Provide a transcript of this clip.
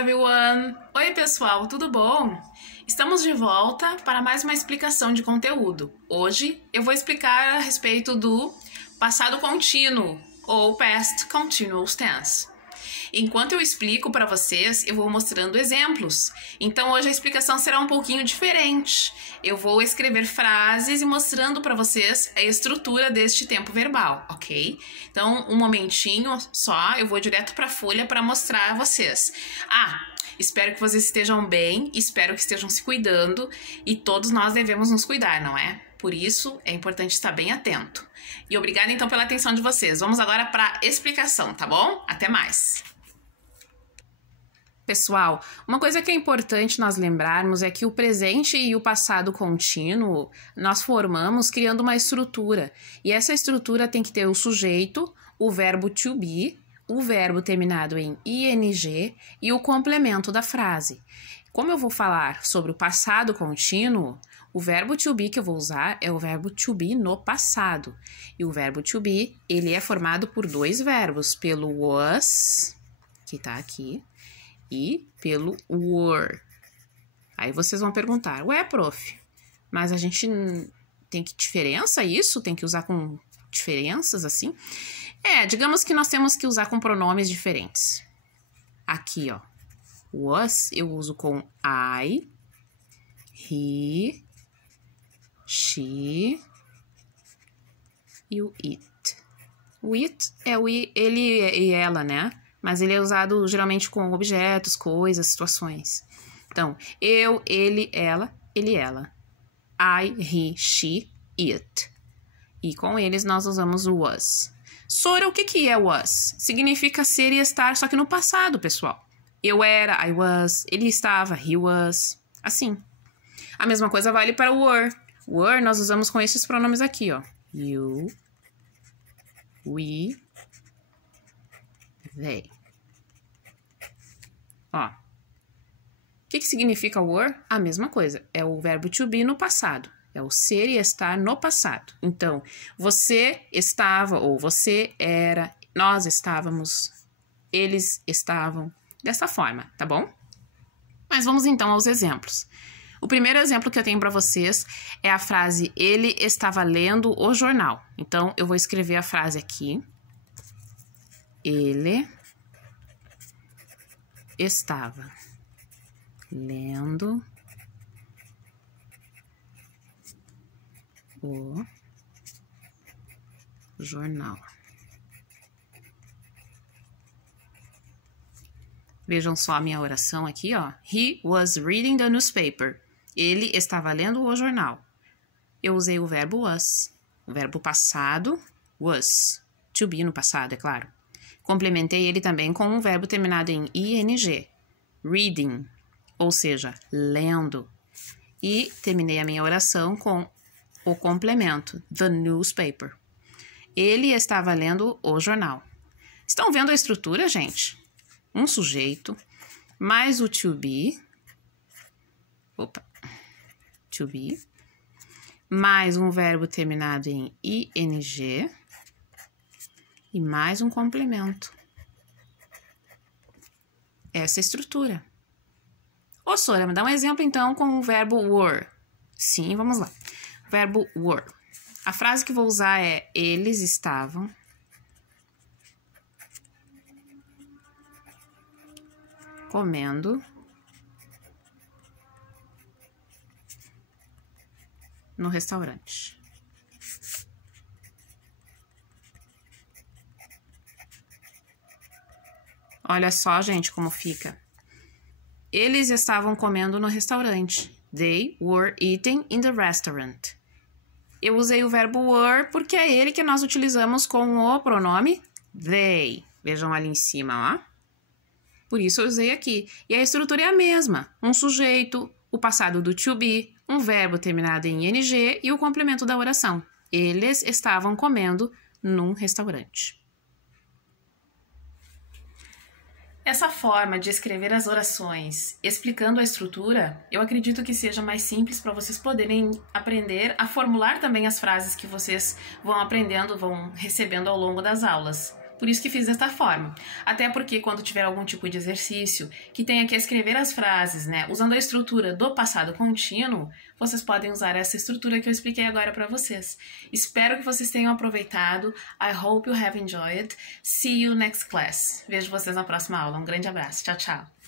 everyone! Oi, pessoal, tudo bom? Estamos de volta para mais uma explicação de conteúdo. Hoje eu vou explicar a respeito do passado contínuo ou past continuous tense. Enquanto eu explico para vocês, eu vou mostrando exemplos. Então hoje a explicação será um pouquinho diferente. Eu vou escrever frases e mostrando para vocês a estrutura deste tempo verbal, ok? Então, um momentinho só, eu vou direto para a folha para mostrar a vocês. Espero que vocês estejam bem, espero que estejam se cuidando e todos nós devemos nos cuidar, não é? Por isso, é importante estar bem atento. E obrigada então pela atenção de vocês. Vamos agora para a explicação, tá bom? Até mais! Pessoal, uma coisa que é importante nós lembrarmos é que o presente e o passado contínuo nós formamos criando uma estrutura. E essa estrutura tem que ter o sujeito, o verbo to be, o verbo terminado em ing e o complemento da frase. Como eu vou falar sobre o passado contínuo, o verbo to be que eu vou usar é o verbo to be no passado. E o verbo to be, ele é formado por dois verbos, pelo was, que tá aqui, e pelo were. Aí vocês vão perguntar, ué, prof, mas a gente tem que diferença isso? Tem que usar com diferenças assim? Digamos que nós temos que usar com pronomes diferentes. Aqui, ó, was eu uso com I, he, she e o it. O it é o ele e ela, né? Mas ele é usado geralmente com objetos, coisas, situações. Então, eu, ele, ela. I, he, she, it. E com eles nós usamos o was. Sora, o que é was? Significa ser e estar, só que no passado, pessoal. Eu era, I was. Ele estava, he was. Assim. A mesma coisa vale para o were. Were nós usamos com esses pronomes aqui, ó. You, we, they. Ó. O que significa were? A mesma coisa. É o verbo to be no passado. É o ser e estar no passado. Então, você estava ou você era, nós estávamos, eles estavam. Dessa forma, tá bom? Mas vamos então aos exemplos. O primeiro exemplo que eu tenho para vocês é a frase ele estava lendo o jornal. Então, eu vou escrever a frase aqui. Ele estava lendo o jornal. Vejam só a minha oração aqui, ó. He was reading the newspaper. Ele estava lendo o jornal. Eu usei o verbo was. O verbo passado, was. To be no passado, é claro. Complementei ele também com um verbo terminado em ing. Reading, ou seja, lendo. E terminei a minha oração com o complemento, the newspaper. Ele estava lendo o jornal. Estão vendo a estrutura, gente? Um sujeito, mais o to be, mais um verbo terminado em ing e mais um complemento. Essa é a estrutura. Ô, Sora, me dá um exemplo então com o verbo were. Sim, vamos lá. Verbo were. A frase que vou usar é eles estavam comendo no restaurante. Olha só, gente, como fica. Eles estavam comendo no restaurante. They were eating in the restaurant. Eu usei o verbo were porque é ele que nós utilizamos com o pronome they. Vejam ali em cima, ó. Por isso eu usei aqui. E a estrutura é a mesma. Um sujeito, o passado do to be, um verbo terminado em ing e o complemento da oração. Eles estavam comendo num restaurante. Essa forma de escrever as orações explicando a estrutura, eu acredito que seja mais simples para vocês poderem aprender a formular também as frases que vocês vão aprendendo, vão recebendo ao longo das aulas. Por isso que fiz desta forma. Até porque quando tiver algum tipo de exercício que tenha que escrever as frases, né, usando a estrutura do passado contínuo, vocês podem usar essa estrutura que eu expliquei agora para vocês. Espero que vocês tenham aproveitado. I hope you have enjoyed. See you next class. Vejo vocês na próxima aula. Um grande abraço. Tchau, tchau.